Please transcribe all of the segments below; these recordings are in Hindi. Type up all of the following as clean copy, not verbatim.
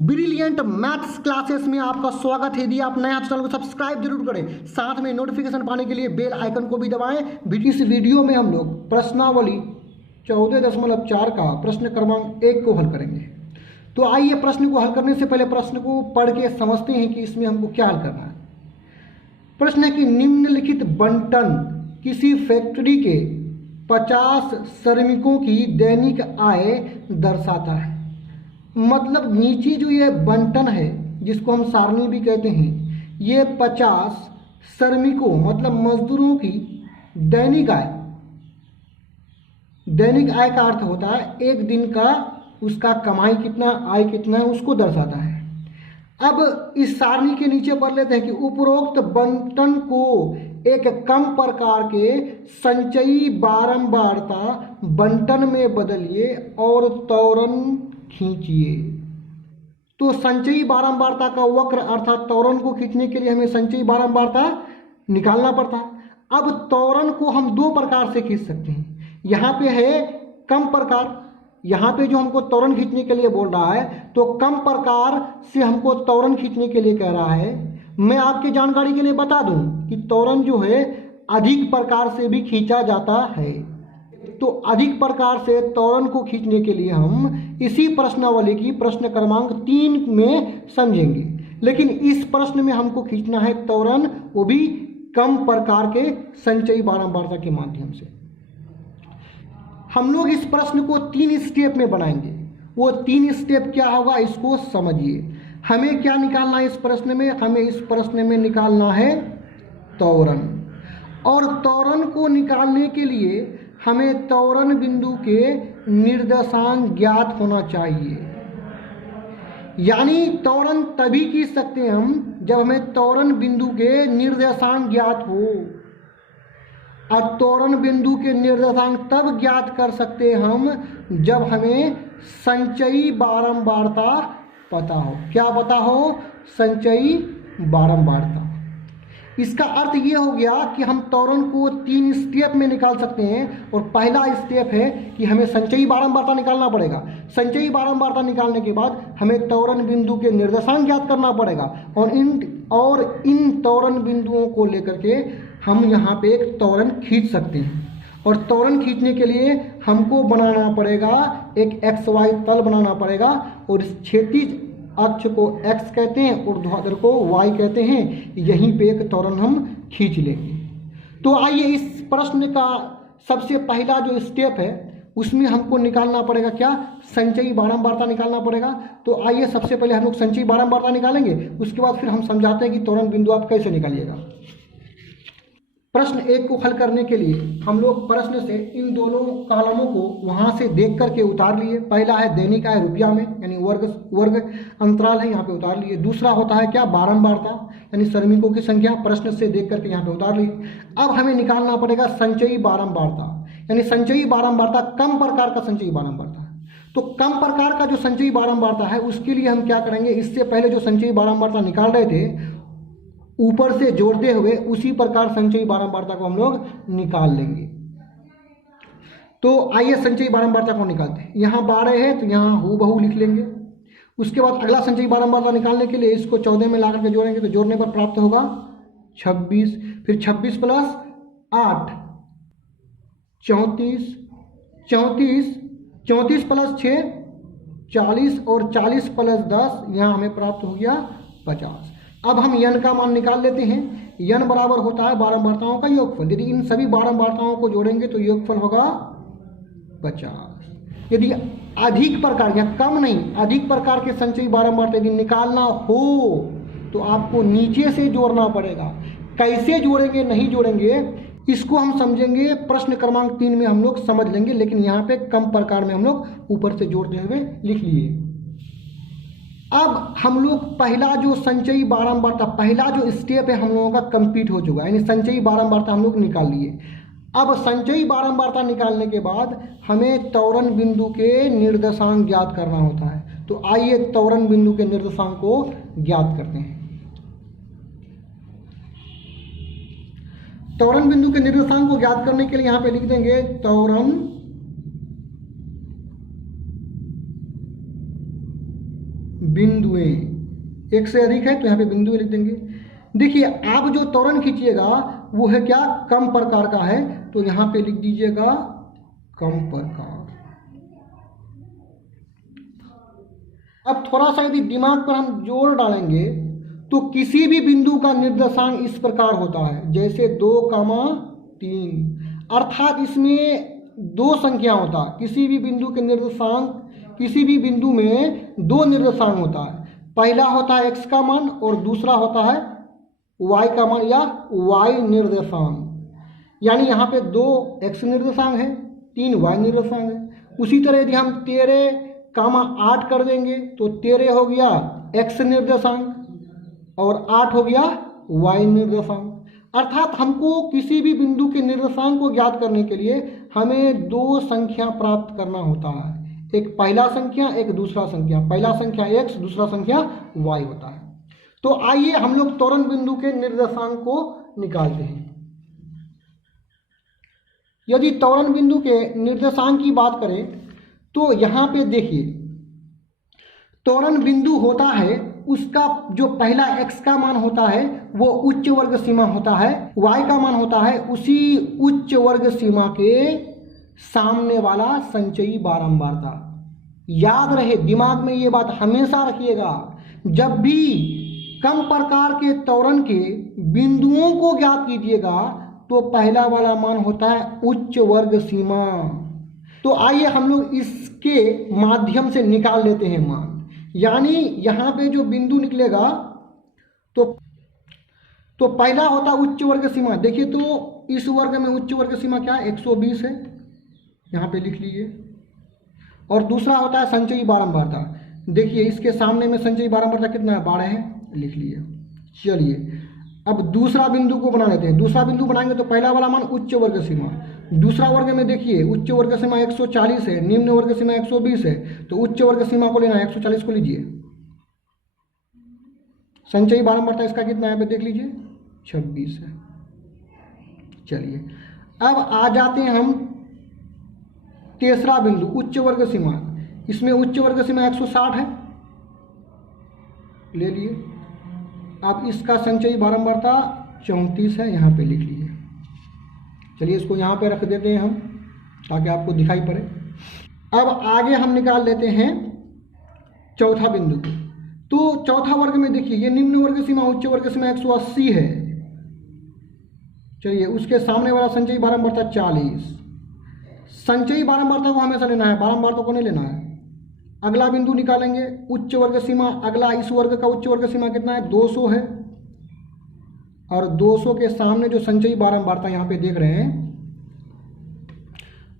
ब्रिलियंट मैथ्स क्लासेस में आपका स्वागत है। यदि आप नया चैनल को सब्सक्राइब जरूर करें, साथ में नोटिफिकेशन पाने के लिए बेल आइकन को भी दबाएं। इस वीडियो में हम लोग प्रश्नावली 14.4 का प्रश्न क्रमांक 1 को हल करेंगे। तो आइए प्रश्न को हल करने से पहले प्रश्न को पढ़ के समझते हैं कि इसमें हमको क्या हल करना है। प्रश्न है कि निम्नलिखित बंटन किसी फैक्ट्री के 50 श्रमिकों की दैनिक आय दर्शाता है। मतलब नीचे जो ये बंटन है जिसको हम सारणी भी कहते हैं, ये 50 श्रमिकों मतलब मजदूरों की दैनिक आय, दैनिक आय का अर्थ होता है एक दिन का उसका कमाई कितना, आय कितना है, उसको दर्शाता है। अब इस सारणी के नीचे पढ़ लेते हैं कि उपरोक्त बंटन को एक कम प्रकार के संचयी बारंबारता बंटन में बदलिए और त्वरण खींचिए। तो संचयी बारंबारता का वक्र अर्थात त्वरण को खींचने के लिए हमें संचयी बारंबारता निकालना पड़ता है। अब त्वरण को हम दो प्रकार से खींच सकते हैं। यहाँ पे है कम प्रकार, यहाँ पे जो हमको त्वरण खींचने के लिए बोल रहा है तो कम प्रकार से हमको त्वरण खींचने के लिए कह रहा है। मैं आपकी जानकारी के लिए बता दूं कि त्वरण जो है अधिक प्रकार से भी खींचा जाता है। तो अधिक प्रकार से त्वरण को खींचने के लिए हम इसी प्रश्नावली की प्रश्न क्रमांक 3 में समझेंगे, लेकिन इस प्रश्न में हमको खींचना है त्वरण, वो भी कम प्रकार के संचयी बारंबारता के माध्यम से। हम लोग इस प्रश्न को 3 स्टेप में बनाएंगे। वो 3 स्टेप क्या होगा इसको समझिए। हमें क्या निकालना है इस प्रश्न में? हमें इस प्रश्न में निकालना है त्वरण, और त्वरण को निकालने के लिए हमें त्वरण बिंदु के निर्देशांक ज्ञात होना चाहिए। यानी त्वरण तभी खींच सकते हैं हम जब हमें त्वरण बिंदु के निर्देशांक ज्ञात हो, और त्वरण बिंदु के निर्देशांक तब ज्ञात कर सकते हैं हम जब हमें संचयी बारंबारता पता हो। क्या पता हो? संचयी बारंबारता। इसका अर्थ ये हो गया कि हम त्वरण को 3 स्टेप में निकाल सकते हैं, और पहला स्टेप है कि हमें संचयी बारंबारता निकालना पड़ेगा। संचयी बारंबारता निकालने के बाद हमें त्वरण बिंदु के निर्देशांक ज्ञात करना पड़ेगा, और इन त्वरण बिंदुओं को लेकर के हम यहाँ पे एक त्वरण खींच सकते हैं। और त्वरण खींचने के लिए हमको बनाना पड़ेगा एक XY तल बनाना पड़ेगा, और इस क्षैतिज अक्ष को x कहते हैं, ऊर्ध्वाधर को y कहते हैं। यहीं पे एक त्वरण हम खींच लेंगे। तो आइए इस प्रश्न का सबसे पहला जो स्टेप है उसमें हमको निकालना पड़ेगा क्या? संचयी बारंबारता निकालना पड़ेगा। तो आइए सबसे पहले हम लोग संचयी बारंबारता निकालेंगे, उसके बाद फिर हम समझाते हैं कि त्वरण बिंदु आप कैसे निकालिएगा। प्रश्न 1 को हल करने के लिए हम लोग प्रश्न से इन दोनों कॉलमों को वहां से देख करके उतार लिए। पहला है दैनिक आय रुपया में, यानी वर्ग अंतराल है, यहाँ पे उतार लिए। दूसरा होता है क्या? बारंबारता, यानी श्रमिकों की संख्या, प्रश्न से देख करके यहाँ पे उतार ली। अब हमें निकालना पड़ेगा संचयी बारंबारता, यानी संचयी बारंबारता कम प्रकार का संचयी बारंबारता। तो कम प्रकार का जो संचयी बारंबारता है उसके लिए हम क्या करेंगे? इससे पहले जो संचयी बारंबारता निकाल रहे थे ऊपर से जोड़ते हुए उसी प्रकार संचयी बारंबारता को हम लोग निकाल लेंगे। तो आइए संचयी बारंबारता को निकालते हैं। यहाँ 12 है तो यहाँ हूबहू लिख लेंगे। उसके बाद अगला संचयी बारंबारता निकालने के लिए इसको 14 में ला करके जोड़ेंगे, तो जोड़ने पर प्राप्त होगा 26, फिर 26 प्लस 8 34, 34 प्लस 6 40, और 40 प्लस 10 यहाँ हमें प्राप्त हो गया 50। अब हम यन का मान निकाल लेते हैं। यन बराबर होता है बारंबारताओं का योगफल। यदि इन सभी बारंबारताओं को जोड़ेंगे तो योगफल होगा 50। यदि अधिक प्रकार या कम नहीं अधिक प्रकार के संचयी बारंबारता यदि निकालना हो तो आपको नीचे से जोड़ना पड़ेगा। कैसे जोड़ेंगे नहीं जोड़ेंगे इसको हम समझेंगे प्रश्न क्रमांक 3 में हम लोग समझ लेंगे, लेकिन यहाँ पे कम प्रकार में हम लोग ऊपर से जोड़ते हुए लिख लिए। अब हम लोग पहला जो संचयी बारंबारता, पहला जो स्टेप है हम लोगों का कंप्लीट हो चुका है, यानी संचयी बारंबारता हम लोग निकाल लिए। अब संचयी बारंबारता निकालने के बाद हमें त्वरण बिंदु के निर्देशांक ज्ञात करना होता है। तो आइए त्वरण बिंदु के निर्देशांक को ज्ञात करते हैं। त्वरण बिंदु के निर्देशांक को ज्ञात करने के लिए यहाँ पे लिख देंगे त्वरण बिंदुएं, एक से अधिक है तो यहाँ पे बिंदुएं लिख देंगे। देखिए आप जो त्वरण खींचिएगा वो है क्या, कम प्रकार का है, तो यहाँ पे लिख दीजिएगा कम प्रकार। अब थोड़ा सा यदि दिमाग पर हम जोर डालेंगे तो किसी भी बिंदु का निर्देशांक इस प्रकार होता है, जैसे 2,3, अर्थात इसमें दो संख्या होता है। किसी भी बिंदु के निर्देशांक, किसी भी बिंदु में दो निर्देशांक होता है, पहला होता है x का मान और दूसरा होता है y का मान या y निर्देशांक। यानी यहाँ पे 2 x निर्देशांक है, 3 y निर्देशांक है। उसी तरह यदि हम 13,8 कर देंगे तो 13 हो गया x निर्देशांक और 8 हो गया y निर्देशांक। अर्थात हमको किसी भी बिंदु के निर्देशांक को ज्ञात करने के लिए हमें दो संख्या प्राप्त करना होता है, एक पहला संख्या एक दूसरा संख्या, पहला संख्या x दूसरा संख्या y होता है। तो आइए हम लोग त्वरण बिंदु के निर्देशांक को निकालते हैं। यदि त्वरण बिंदु के निर्देशांक की बात करें तो यहाँ पे देखिए त्वरण बिंदु होता है, उसका जो पहला x का मान होता है वो उच्च वर्ग सीमा होता है, y का मान होता है उसी उच्च वर्ग सीमा के सामने वाला संचयी बारंबारता। याद रहे, दिमाग में ये बात हमेशा रखिएगा, जब भी कम प्रकार के त्वरण के बिंदुओं को ज्ञात कीजिएगा तो पहला वाला मान होता है उच्च वर्ग सीमा। तो आइए हम लोग इसके माध्यम से निकाल लेते हैं मान। यानी यहाँ पे जो बिंदु निकलेगा तो पहला होता उच्च वर्ग सीमा। देखिए तो इस वर्ग में उच्च वर्ग सीमा क्या है, 120 है, यहाँ पे लिख लीजिए। और दूसरा होता है संचयी बारंबारता। देखिए इसके सामने में संचयी बारंबारता कितना है, 12 है, लिख लिए। चलिए अब दूसरा बिंदु को बना लेते हैं। दूसरा बिंदु बनाएंगे तो पहला वाला मान उच्च वर्ग सीमा, दूसरा वर्ग में देखिए उच्च वर्ग सीमा 140 है, निम्न वर्ग सीमा 120 है, तो उच्च वर्ग सीमा को लेना है, 140 को लीजिए। संचयी बारंबारता इसका कितना है, देख लीजिए 26 है। चलिए अब आ जाते हैं हम तीसरा बिंदु उच्च वर्ग सीमा। इसमें उच्च वर्ग सीमा 160 है, ले लिए। अब इसका संचयी बारंबारता 34 है, यहाँ पे लिख लीजिए। चलिए इसको यहाँ पे रख देते हैं हम ताकि आपको दिखाई पड़े। अब आगे हम निकाल लेते हैं चौथा बिंदु को। तो चौथा वर्ग में देखिए ये निम्न वर्ग सीमा उच्च वर्ग सीमा 180 है। चलिए उसके सामने वाला संचयी बारंबारता 40। संचयी बारंबारता को हमेशा लेना है, बारंबारता को नहीं लेना है। अगला बिंदु निकालेंगे उच्च वर्ग सीमा, अगला इस वर्ग का उच्च वर्ग सीमा कितना है, 200 है। और 200 के सामने जो संचयी बारंबारता यहाँ पे देख रहे हैं,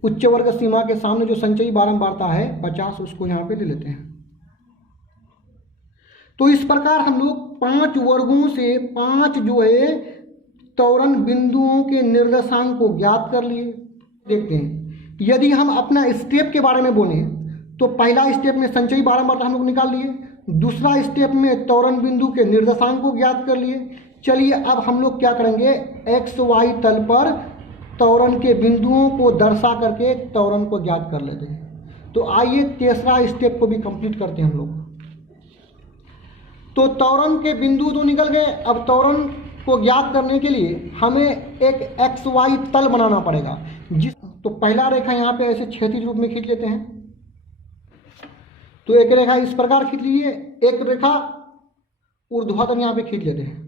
उच्च वर्ग सीमा के सामने जो संचयी बारंबारता है 50, उसको यहाँ पे ले लेते हैं। तो इस प्रकार हम लोग 5 वर्गों से 5 जो है त्वरण बिंदुओं के निर्देशांक को ज्ञात कर लिए। देखते हैं यदि हम अपना स्टेप के बारे में बोले तो पहला स्टेप में संचयी बारंबारता हम लोग निकाल लिए, दूसरा स्टेप में त्वरण बिंदु के निर्देशांक को ज्ञात कर लिए। चलिए अब हम लोग क्या करेंगे, एक्स वाई तल पर त्वरण के बिंदुओं को दर्शा करके त्वरण को ज्ञात कर लेते हैं। तो आइए तीसरा स्टेप को भी कंप्लीट करते हैं हम लोग। तो त्वरण के बिंदु तो निकल गए, अब त्वरण को ज्ञात करने के लिए हमें एक एक्स वाई तल बनाना पड़ेगा। तो पहला रेखा यहाँ पे ऐसे क्षैतिज रूप में खींच लेते हैं। तो एक रेखा इस प्रकार खींच लीजिए, एक रेखा ऊर्ध्वाधर यहाँ पे खींच लेते हैं।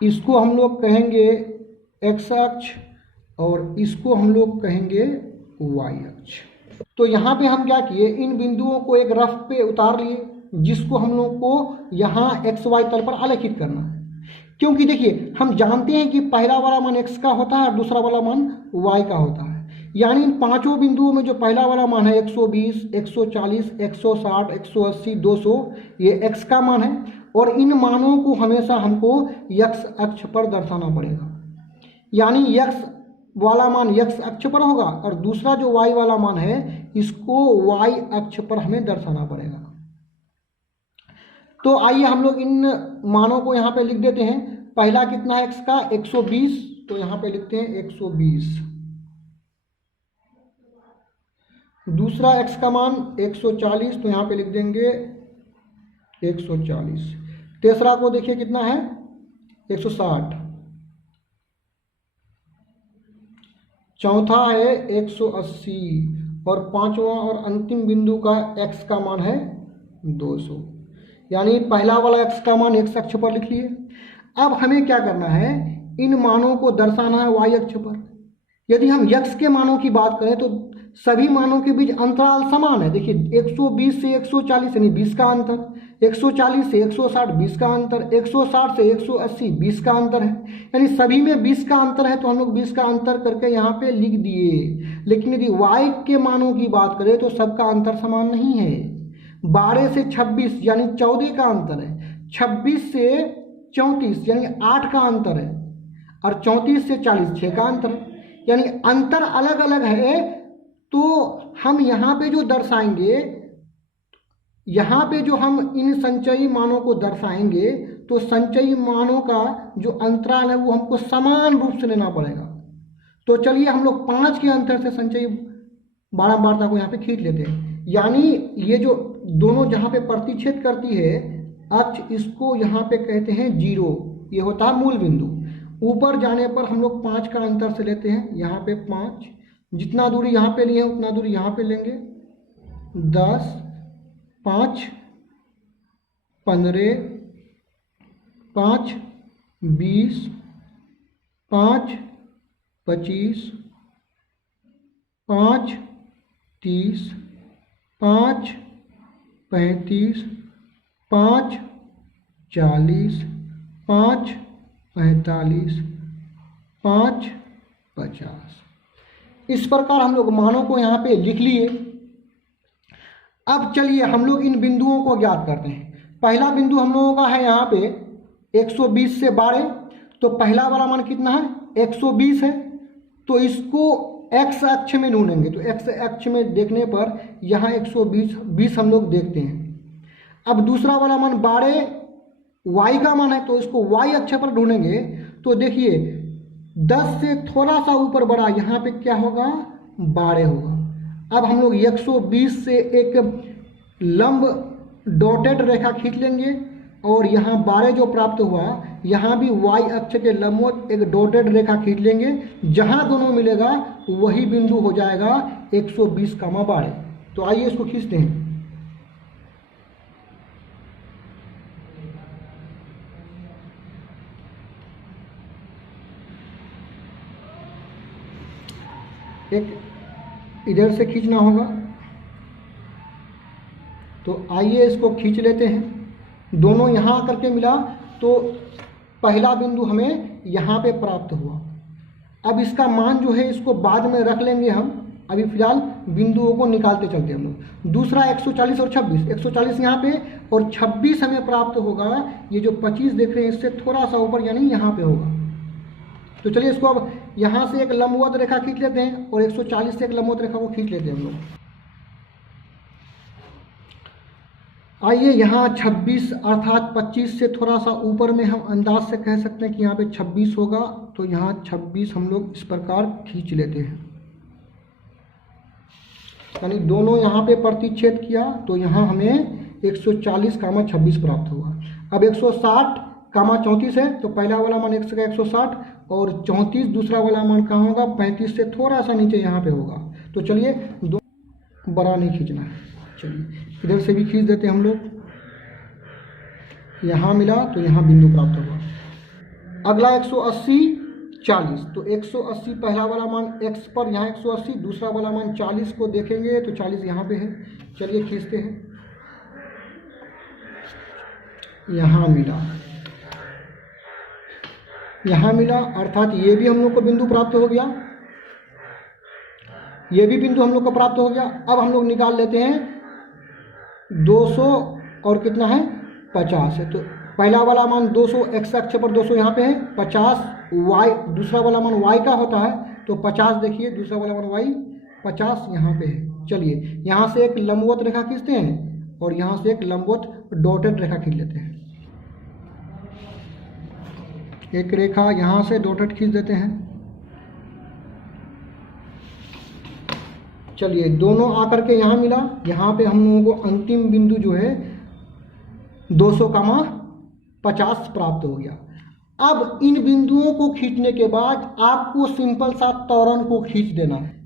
इसको हम लोग कहेंगे एक्स अक्ष और इसको हम लोग कहेंगे वाई अक्ष। तो यहाँ पे हम क्या किए, इन बिंदुओं को एक रफ पे उतार लिए, जिसको हम लोग को यहाँ एक्स वाई तल पर आलेखित करना है। क्योंकि देखिए हम जानते हैं कि पहला वाला मान x का होता है और दूसरा वाला मान y का होता है। यानी इन पांचों बिंदुओं में जो पहला वाला मान है 120, 140, 160, 180, 200, ये x का मान है और इन मानों को हमेशा हमको x अक्ष पर दर्शाना पड़ेगा। यानी x वाला मान x अक्ष पर होगा और दूसरा जो y वाला मान है इसको y अक्ष पर हमें दर्शाना पड़ेगा। तो आइए हम लोग इन मानों को यहाँ पे लिख देते हैं। पहला कितना है x का, 120, तो यहाँ पे लिखते हैं 120। दूसरा x का मान 140, तो यहाँ पे लिख देंगे 140। तीसरा को देखिए कितना है 160। चौथा है 180 और पांचवा और अंतिम बिंदु का x का मान है 200। यानी पहला वाला x का मान x अक्ष पर लिख लिए। अब हमें क्या करना है, इन मानों को दर्शाना है y अक्ष पर। यदि हम x के मानों की बात करें तो सभी मानों के बीच अंतराल समान है। देखिए 120 से 140 यानी 20 का अंतर, 140 से 160 20 का अंतर, 160 से 180 20 का अंतर है। यानी सभी में 20 का अंतर है, तो हम लोग 20 का अंतर करके यहाँ पे लिख दिए। लेकिन यदि y के मानों की बात करें तो सबका अंतर समान नहीं है। 12 से 26 यानी 14 का अंतर है, 26 से 34 यानी 8 का अंतर है, और 34 से 40 6 का अंतर है। यानी अंतर अलग अलग है। तो हम यहाँ पे जो दर्शाएंगे, यहाँ पे जो हम इन संचयी मानों को दर्शाएंगे, तो संचयी मानों का जो अंतराल है वो हमको समान रूप से लेना पड़ेगा। तो चलिए हम लोग 5 के अंतर से संचयी बारंबारता को यहाँ पे खींच लेते हैं। यानी ये जो दोनों जहाँ पे प्रतिच्छेद करती है अक्ष, इसको यहाँ पे कहते हैं 0। ये होता है मूल बिंदु। ऊपर जाने पर हम लोग 5 का अंतर से लेते हैं। यहाँ पे 5, जितना दूरी यहाँ पे लिए उतना दूरी यहाँ पे लेंगे। 10, 5, 15, 5, 20, 5, 25, 5, 30, 5, 35, 5, 40, 5, 45, 5, 50। इस प्रकार हम लोग मानों को यहाँ पे लिख लिए। अब चलिए हम लोग इन बिंदुओं को ज्ञात करते हैं। पहला बिंदु हम लोगों का है यहाँ पे 120 से 12, तो पहला वाला मान कितना है 120 है, तो इसको x अक्ष में ढूंढेंगे। तो x अक्ष में देखने पर यहाँ 120 हम लोग देखते हैं। अब दूसरा वाला मान 12 y का मान है, तो इसको y अक्ष पर ढूंढेंगे। तो देखिए 10 से थोड़ा सा ऊपर बढ़ा, यहाँ पे क्या होगा 12 होगा। अब हम लोग 120 से एक लंब डॉटेड रेखा खींच लेंगे, और यहाँ 12 जो प्राप्त हुआ, यहाँ भी y अक्ष के लंबवत एक डॉटेड रेखा खींच लेंगे। जहाँ दोनों मिलेगा वही बिंदु हो जाएगा 120, 12। तो आइए इसको खींचते हैं। एक इधर से खींचना होगा, तो आइए इसको खींच लेते हैं। दोनों यहाँ आकर के मिला, तो पहला बिंदु हमें यहाँ पे प्राप्त हुआ। अब इसका मान जो है इसको बाद में रख लेंगे हम, अभी फिलहाल बिंदुओं को निकालते चलते हम लोग। दूसरा 140 और 26, 140 यहाँ पे और 26 हमें प्राप्त होगा। ये जो 25 देख रहे हैं इससे थोड़ा सा ऊपर, यानी यहाँ पे होगा। तो चलिए इसको अब यहाँ से एक लंबवत रेखा खींच लेते हैं, और 140 से एक लंबवत रेखा को खींच लेते हैं हम लोग। आइए यहाँ 26 अर्थात 25 से थोड़ा सा ऊपर में हम अंदाज से कह सकते हैं कि यहाँ पे 26 होगा। तो यहाँ 26 हम लोग इस प्रकार खींच लेते हैं। यानी दोनों यहाँ पे प्रतिच्छेद किया, तो यहाँ हमें 140, 26 प्राप्त हुआ। अब 160, 34 है, तो पहला वाला मान 160 और 34 दूसरा वाला मान कहाँ होगा 35 से थोड़ा सा नीचे यहाँ पे होगा। तो चलिए दो बड़ा नहीं खींचना है, चलिए इधर से भी खींच देते हैं हम लोग। यहाँ मिला तो यहाँ बिंदु प्राप्त होगा। अगला 180, 40, तो 180 पहला वाला मान x पर, यहाँ 180 दूसरा वाला मान 40 को देखेंगे तो 40 यहाँ पे है। चलिए खींचते हैं। यहाँ मिला अर्थात ये भी हम लोग को बिंदु प्राप्त हो गया, ये भी बिंदु हम लोग को प्राप्त हो गया। अब हम लोग निकाल लेते हैं 200 और कितना है 50 है। तो पहला वाला मान 200 x अक्ष पर 200 यहाँ पे है, 50 y दूसरा वाला मान y का होता है, तो 50 देखिए दूसरा वाला मान y 50 यहाँ पे है। चलिए यहाँ से एक लंबवत रेखा खींचते हैं और यहाँ से एक लंबवत डॉटेड रेखा खींच लेते हैं। एक रेखा यहाँ से डॉटेड खींच देते हैं। चलिए दोनों आकर के यहाँ मिला, यहाँ पे हम लोगों को अंतिम बिंदु जो है 200,50 प्राप्त हो गया। अब इन बिंदुओं को खींचने के बाद आपको सिंपल सा त्वरण को खींच देना है,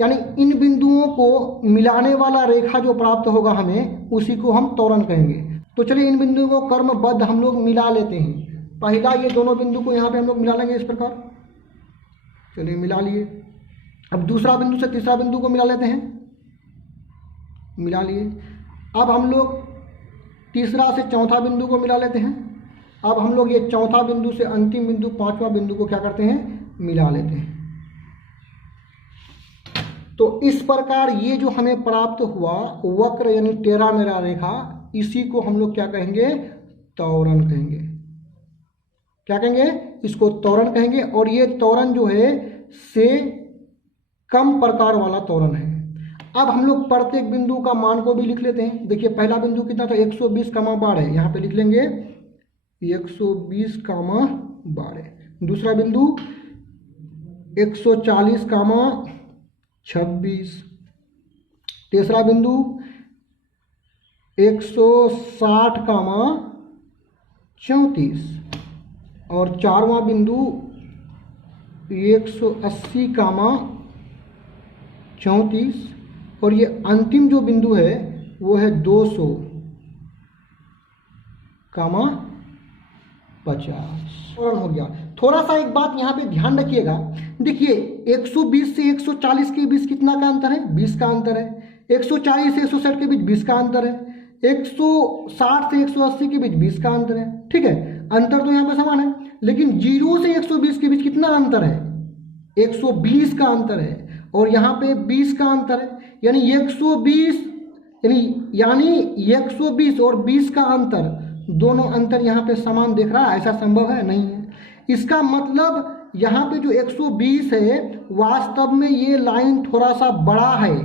यानी इन बिंदुओं को मिलाने वाला रेखा जो प्राप्त होगा हमें, उसी को हम त्वरण कहेंगे। तो चलिए इन बिंदुओं को क्रमबद्ध हम लोग मिला लेते हैं। पहला ये दोनों बिंदु को यहाँ पे हम लोग मिला लेंगे इस प्रकार, चलिए मिला लिए। अब दूसरा बिंदु से तीसरा बिंदु को मिला लेते हैं, मिला लिए। अब हम लोग तीसरा से चौथा बिंदु को मिला लेते हैं। अब हम लोग ये चौथा बिंदु से अंतिम बिंदु पांचवा बिंदु को क्या करते हैं, मिला लेते हैं। तो इस प्रकार ये जो हमें प्राप्त हुआ वक्र यानी टेढ़ा मेढ़ा रेखा, इसी को हम लोग क्या कहेंगे, त्वरण कहेंगे। क्या कहेंगे, इसको त्वरण कहेंगे। और ये त्वरण जो है से कम प्रकार वाला त्वरण है। अब हम लोग प्रत्येक बिंदु का मान को भी लिख लेते हैं। देखिए पहला बिंदु कितना था, 120,12 यहाँ पे लिख लेंगे 120,12। दूसरा बिंदु 140,26। तीसरा बिंदु 160,34 और चारवां बिंदु 180,34 और ये अंतिम जो बिंदु है वो है 200,50 हो गया। थोड़ा सा एक बात यहाँ पे ध्यान रखिएगा, देखिए 120 से 140 के बीच कितना का अंतर है, 20 का अंतर है। 140 से 160 के बीच 20 का अंतर है। 160 से 180 के बीच 20 का अंतर है। ठीक है, अंतर तो यहाँ पे समान है, लेकिन 0 से 120 के बीच कितना अंतर है, 120 का अंतर है। और यहाँ पे 20 का अंतर है, यानी 120 और 20 का अंतर, दोनों अंतर यहाँ पे समान दिख रहा है, ऐसा संभव है नहीं है। इसका मतलब यहाँ पे जो 120 है वास्तव में ये लाइन थोड़ा सा बड़ा है,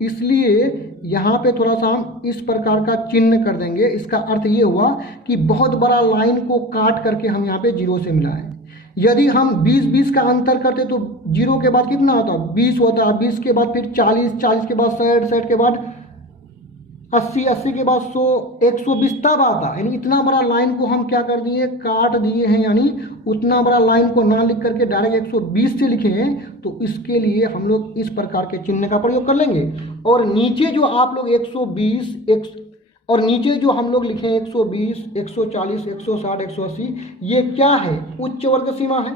इसलिए यहाँ पे थोड़ा सा हम इस प्रकार का चिन्ह कर देंगे। इसका अर्थ ये हुआ कि बहुत बड़ा लाइन को काट करके हम यहाँ पे 0 से मिला है। यदि हम 20-20 का अंतर करते तो 0 के बाद कितना होता, 20 होता, 20 के बाद फिर 40, 40 के बाद 60, 60 के बाद 80, 80 के बाद 100, 120 तब आता। यानी इतना बड़ा लाइन को हम क्या कर दिए, काट दिए हैं। यानी उतना बड़ा लाइन को ना लिख करके डायरेक्ट 120 से लिखे हैं, तो इसके लिए हम लोग इस प्रकार के चिन्ह का प्रयोग कर लेंगे। और नीचे जो आप लोग 120 और नीचे जो हम लोग लिखे 120, 140, 160, 180, ये क्या है, उच्च वर्ग सीमा है।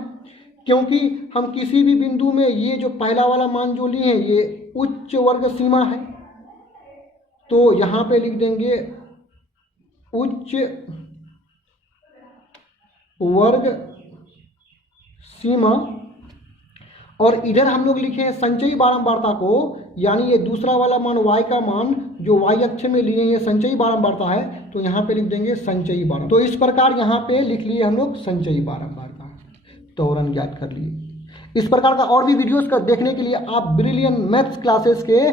क्योंकि हम किसी भी बिंदु में ये जो पहला वाला मान जो लिए हैं ये उच्च वर्ग सीमा है, तो यहाँ पे लिख देंगे उच्च वर्ग सीमा। और इधर हम लोग लिखे हैं संचयी बारंबारता को, यानी ये दूसरा वाला मान y का मान जो y अक्ष में लिए ये संचयी बारंबारता है, तो यहाँ पे लिख देंगे संचयी बारंबारता। तो इस प्रकार यहाँ पे लिख लिए हम लोग संचयी बारंबारता, त्वरण ज्ञात कर लिए। इस प्रकार का और भी वीडियोस का देखने के लिए आप ब्रिलियंट मैथ्स क्लासेस के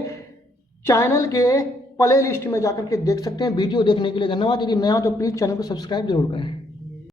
चैनल के प्ले लिस्ट में जाकर के देख सकते हैं। वीडियो देखने के लिए धन्यवाद। यदि नया तो प्लीज़ चैनल को सब्सक्राइब जरूर करें।